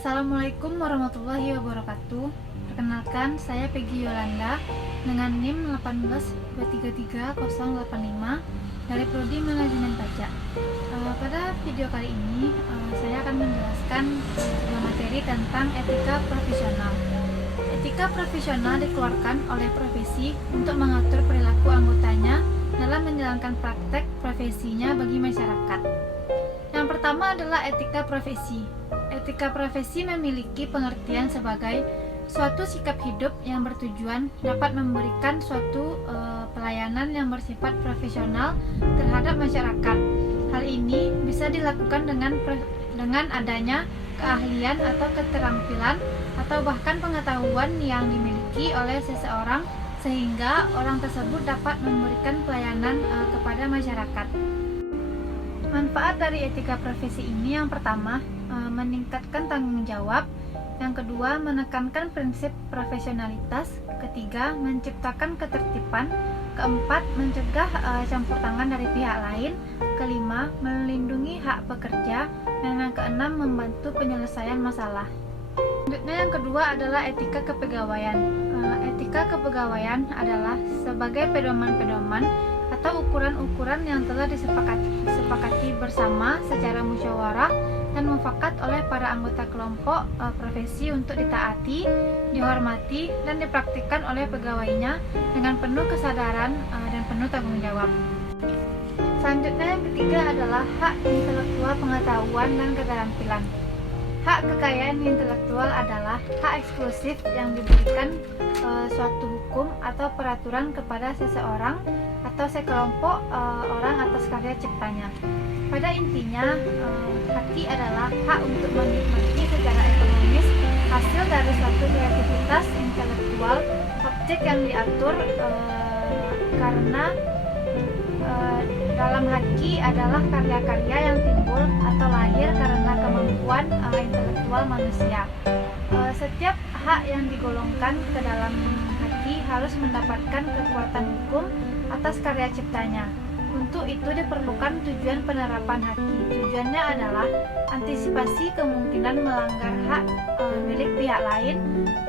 Assalamualaikum warahmatullahi wabarakatuh. Perkenalkan, saya Peggy Yolanda dengan NIM 182333085 dari Prodi Manajemen Pajak. Pada video kali ini saya akan menjelaskan materi tentang etika profesional. Etika profesional dikeluarkan oleh profesi untuk mengatur perilaku anggotanya dalam menjalankan praktek profesinya bagi masyarakat. Yang pertama adalah etika profesi. Etika profesi memiliki pengertian sebagai suatu sikap hidup yang bertujuan dapat memberikan suatu pelayanan yang bersifat profesional terhadap masyarakat. Hal ini bisa dilakukan dengan adanya keahlian atau keterampilan atau bahkan pengetahuan yang dimiliki oleh seseorang sehingga orang tersebut dapat memberikan pelayanan kepada masyarakat. Manfaat dari etika profesi ini yang pertama, meningkatkan tanggung jawab. Yang kedua, menekankan prinsip profesionalitas. Ketiga, menciptakan ketertiban. Keempat, mencegah campur tangan dari pihak lain. Kelima, melindungi hak pekerja. Dan yang keenam, membantu penyelesaian masalah. Selanjutnya yang kedua adalah etika kepegawaian. Etika kepegawaian adalah sebagai pedoman-pedoman atau ukuran-ukuran yang telah disepakati bersama secara musyawarah dan mufakat oleh para anggota kelompok profesi untuk ditaati, dihormati, dan dipraktikkan oleh pegawainya dengan penuh kesadaran dan penuh tanggung jawab. Selanjutnya yang ketiga adalah hak intelektual pengetahuan dan keterampilan. Hak kekayaan intelektual adalah hak eksklusif yang diberikan suatu hukum atau peraturan kepada seseorang atau sekelompok orang atas karya ciptanya. Pada intinya, haki adalah hak untuk menikmati secara ekonomis hasil dari suatu kreativitas intelektual objek yang diatur karena dalam haki adalah karya-karya yang timbul atau lahir karena kemampuan intelektual manusia. Setiap hak yang digolongkan ke dalam haki harus mendapatkan kekuatan hukum atas karya ciptanya. Untuk itu diperlukan tujuan penerapan haki. Tujuannya adalah antisipasi kemungkinan melanggar hak milik pihak lain.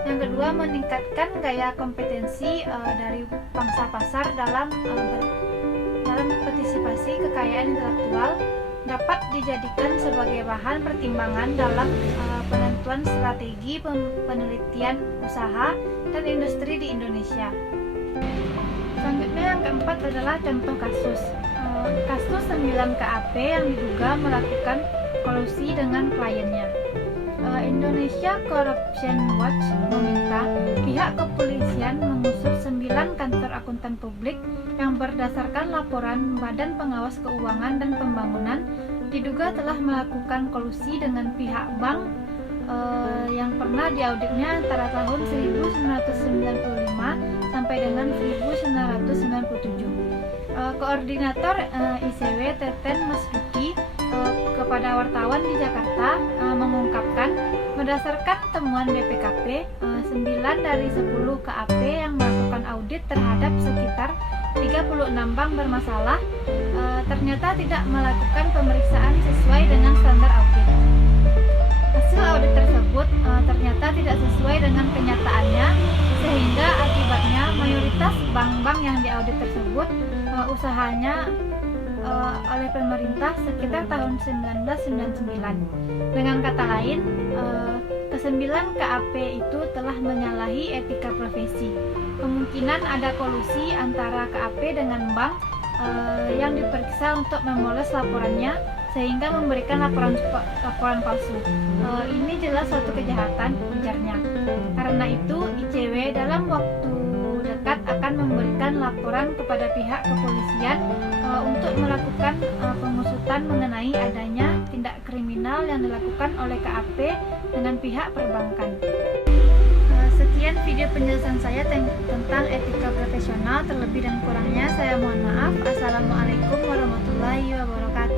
Yang kedua, meningkatkan gaya kompetensi dari pangsa pasar dalam partisipasi kekayaan intelektual dapat dijadikan sebagai bahan pertimbangan dalam penentuan strategi penelitian usaha dan industri di Indonesia. Selanjutnya yang keempat adalah contoh kasus. Kasus 9 KAP yang diduga melakukan kolusi dengan kliennya. Indonesia Corruption Watch meminta pihak kepolisian mengusut 9 kantor akuntan publik yang berdasarkan laporan Badan Pengawas Keuangan dan Pembangunan diduga telah melakukan kolusi dengan pihak bank yang pernah diauditnya antara tahun 1995 sampai dengan 1997. Koordinator ICW Teten Mas Duki kepada wartawan di Jakarta mengungkapkan berdasarkan temuan BPKP 9 dari 10 KAP yang melakukan audit terhadap sekitar 36 bank bermasalah ternyata tidak melakukan pemeriksaan sesuai dengan standar audit. Hasil audit tersebut ternyata tidak sesuai dengan kenyataannya sehingga akibatnya mayoritas bank-bank yang diaudit tersebut usahanya oleh pemerintah sekitar tahun 1999. Dengan kata lain, ke-9 KAP itu telah menyalahi etika profesi. Kemungkinan ada kolusi antara KAP dengan bank yang diperiksa untuk memoles laporannya sehingga memberikan laporan palsu. Ini jelas suatu kejahatan, ujarnya. Karena itu, ICW dalam waktu dekat akan memberikan laporan kepada pihak kepolisian untuk melakukan pengusutan mengenai adanya tindak kriminal yang dilakukan oleh KAP dengan pihak perbankan. Sekian video penjelasan saya tentang etika profesional. Terlebih dan kurangnya saya mohon maaf. Assalamualaikum warahmatullahi wabarakatuh.